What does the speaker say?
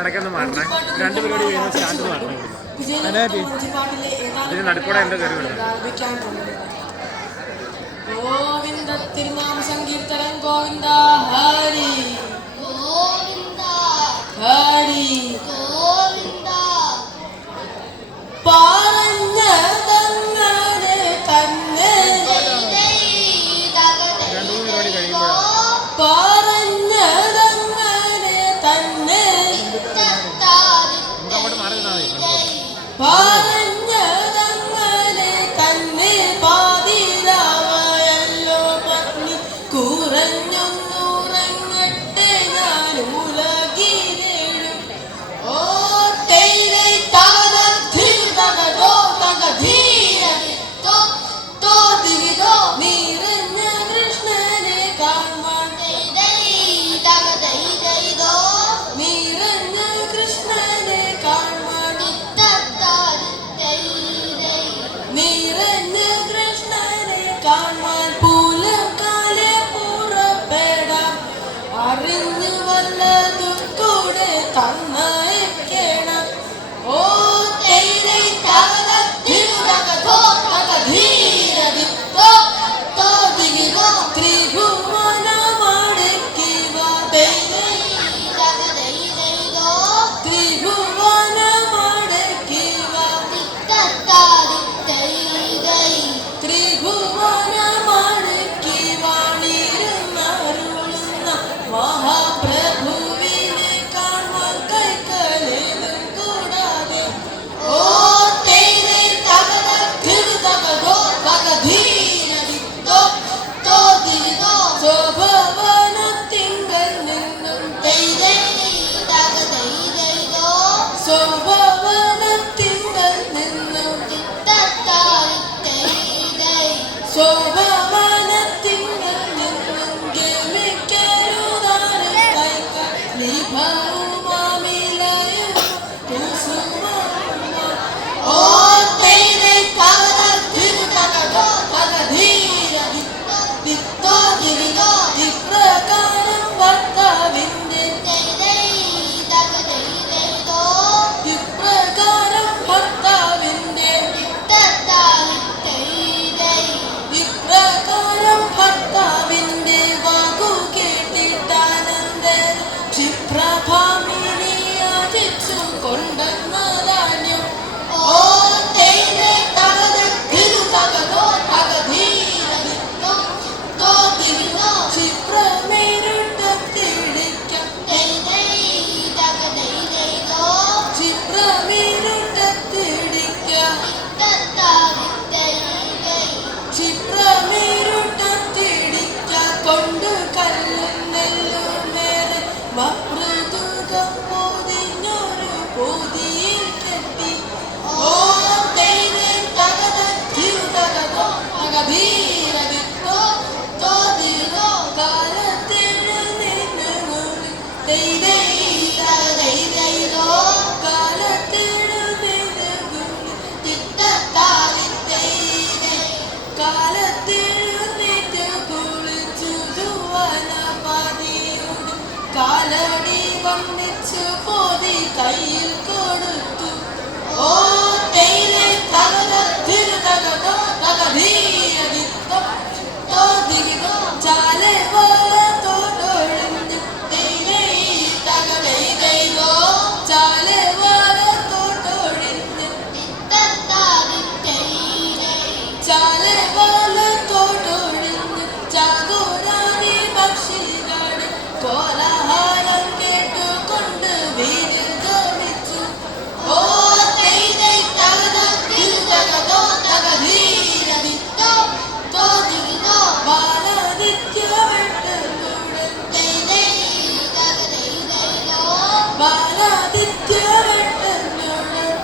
ഇടയ്ക്കൊന്ന് മാറണേ. 2 പരിപാടി കഴിയുമ്പോൾ സ്റ്റാൻഡ് മാറണം. ഇതിന് നടുക്കൂടെ എൻ്റെ കയറി വിടുന്നത്. ഗോവിന്ദ തിരുനാമ സങ്കീർത്തനം ഗോവിന്ദ ഹരി ഗോവിന്ദ ഹരി ഗോവിന്ദ. പറഞ്ഞതങ്ങനെ തന്നെ പറഞ്ഞതങ്ങനെ തന്നെ പറഞ്ഞതങ്ങനെ തന്നെ പാതിരാവയല്ലോ പത്നി കുറഞ്ഞൊന്നുറങ്ങട്ടെ ഞാൻ ഉലകിലേഴും. ഓ തേയിലെ നിറഞ്ഞ കൃഷ്ണനെ കാണാൻ നിറഞ്ഞ കൃഷ്ണനെ കാണാൻ നിറഞ്ഞ കൃഷ്ണനെ കാണാൻ പൂലക്കാലെ പുറപ്പെടാം. അറിഞ്ഞു വല്ലതും കൂടെ തന്നയക്കണം. ഓ തേയിലെ മഹാപ്രഭുവിനെ കാണാൻ കൈക്കലേതും കൂടാതെ. ഓ തേയിലെ സ്വഭവനത്തിങ്കൽ നിന്നും സ്വഭവനത്തിങ്കൽ നിന്നും സ്വഭവനത്തിങ്കൽ നിന്നും ഗമിക്കരുതാണ് കൈക്കൾ വിഭവമിലയും കുസുമ. ഓ തേയിലെ ഇപ്രകാരം ഭർത്താവിന്റെ ഇപ്രകാരം ഭർത്താവിന്റെ ഇപ്രകാരം ഭർത്താവിന്റെ വാക്കു കേട്ടിട്ടാനന്ദൻ ക്ഷിപ്രഭാമിനി യാചിച്ചു കൊണ്ടെന്നതാന്യം. ഓ തേയിലെ ക്ഷിപ്രമേരുട്ടത്തിടിക്കാം ക്ഷിപ്രമേരുട്ടത്തിടിക്കാം ക്ഷിപ്രമേരുട്ടത്തിടിക്കാം കൊണ്ടു കല്ലും നെല്ലും മേറെ മൃദുകം പൊതിഞ്ഞൊരു പൊതിയിൽ കെട്ടി. ഓ തേയിലെ കാലടി വന്നിച്ചു പോതി കയ്യിൽ കൊടുത്തു. ഓ തേയിലെ ചാലെ വള തോട്ടൊഴിഞ്ഞ് തേയിലെ ചാലെ വള തോട്ടൊഴിഞ്ഞ് ചാലെ വള തോട്ടൊഴിഞ്ഞ് ചാതുരാതി പക്ഷികളുടെ കോലാഹലം കേട്ടുകൊണ്ട് വീരിൽ ഗമിച്ചു. ഓ തേയിലെ ബാലാദിത്യ വെട്ടുന്നുടൻ